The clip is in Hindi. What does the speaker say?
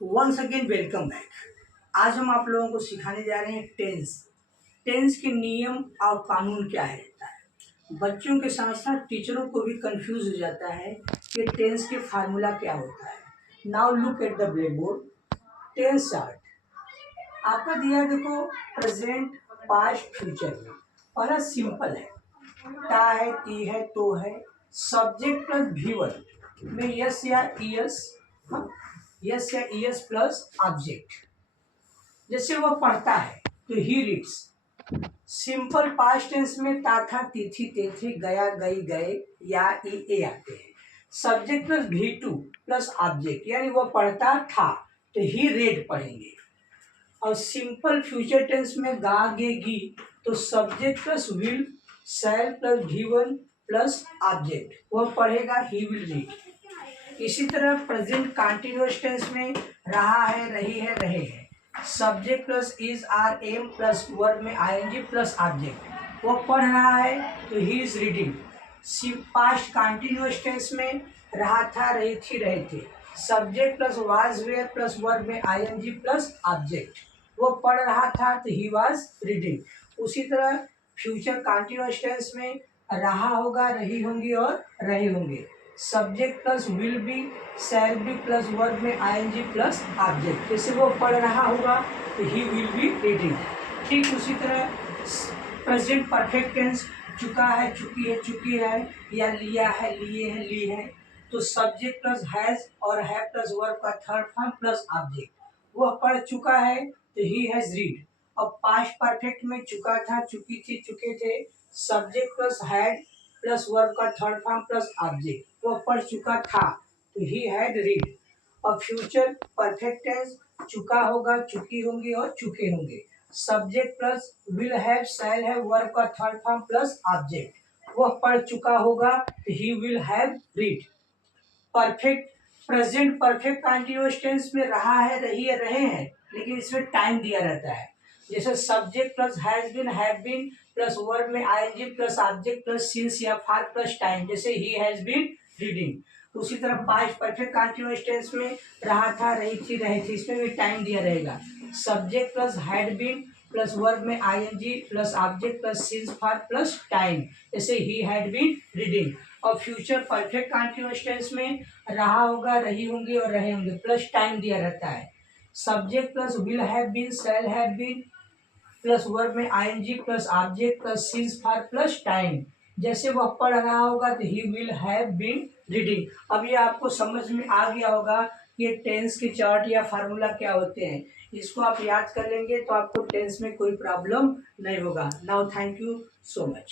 Once again welcome back. आज हम आप लोगों को सिखाने जा रहे हैं टेंस। टेंस के नियम और कानून क्या है। बच्चों के साथ साथ टीचरों को भी कंफ्यूज हो जाता है कि टेंस के फार्मूला क्या होता है। Now look at the blackboard. Tense chart आपका दिया है, देखो प्रेजेंट पास्ट फ्यूचर में। पहला सिंपल है, ता है, ती है, तो है। सब्जेक्ट प्लस भी1 में यस या ईएस, यस या ईएस प्लस ऑब्जेक्ट। जैसे वो पढ़ता है तो ही रीड्स। सिंपल पास्ट टेंस में ता था, ती थी, ते थे, गया, गई, गए, या ई ए आते हैं। सब्जेक्ट प्लस भी2 प्लस ऑब्जेक्ट, यानी वो पढ़ता था तो ही रेड पढ़ेंगे। और सिंपल फ्यूचर टेंस में गा, गे, गी, तो subject plus will, shall plus V one plus object, वह पढ़ेगा ही विल रीड। इसी तरह प्रेजेंट कंटीन्यूअस टेंस में रहा है, रही है, रहे हैं। Subject plus is, are, am plus verb में आईएनजी प्लस ऑब्जेक्ट, वो पढ़ रहा है तो ही is reading. Past continuous tense में रहा था, रही थी, रहे थे। Subject plus was, were plus verb में आईएनजी प्लस ऑब्जेक्ट, वो पढ़ रहा था तो ही वाज रीडिंग। उसी तरह फ्यूचर कंटीन्यूअस टेंस में रहा होगा, रही होंगी और रहे होंगे। Subject plus will be, shall be plus verb में आईएनजी प्लस ऑब्जेक्ट, जैसे वो पढ़ रहा होगा तो ही विल बी रीडिंग। ठीक उसी तरह प्रेजेंट परफेक्ट टेंस चुका है, चुकी है, चुकी है, या लिया है, लिए है, ली है, तो सब्जेक्ट प्लस हैज और है प्लस वर्ब का थर्ड फॉर्म प्लस ऑब्जेक्ट, वह पढ़ चुका है तो ही हैज रीड। और पास्ट परफेक्ट में चुका था, चुकी थी, चुके थे, subject plus had plus verb का थर्ड फॉर्म प्लस ऑब्जेक्ट, वह पढ़ चुका था तो ही हैड रीड। और फ्यूचर परफेक्ट टेंस चुका होगा, चुकी होंगी और चुके होंगे। सब्जेक्ट प्लस विल हैव, शैल है, वर्ब का थर्ड फॉर्म प्लस ऑब्जेक्ट, वह पढ़ चुका होगा तो ही will have read. Perfect present perfect continuous tense में रहा है, रही है, रहे हैं, लेकिन इसमें टाइम दिया रहता है। जैसे subject plus has been, have been plus verb में ING plus object plus since या फॉर प्लस टाइम, जैसे ही हैज बीन रीडिंग। उसी तरह पास्ट परफेक्ट कंटीन्यूअस टेंस में रहा था, रही थी, रहे थे, इसमें भी टाइम दिया रहेगा। Subject plus had been plus verb में ING plus object plus since for plus time, जैसे ही हैड बीन रीडिंग। और फ्यूचर परफेक्ट कंटीन्यूअस टेंस में रहा होगा, रही होंगी और रहे होंगे, प्लस टाइम दिया रहता है। Subject plus will have been, shall have been plus verb में ING plus object plus since for plus time, जैसे वह पढ़ रहा होगा तो ही विल हैव बीन रीडिंग। अब ये आपको समझ में आ गया होगा कि टेंस के चार्ट या फार्मूला क्या होते हैं। इसको आप याद कर लेंगे तो आपको टेंस में कोई प्रॉब्लम नहीं होगा। Now thank you so much.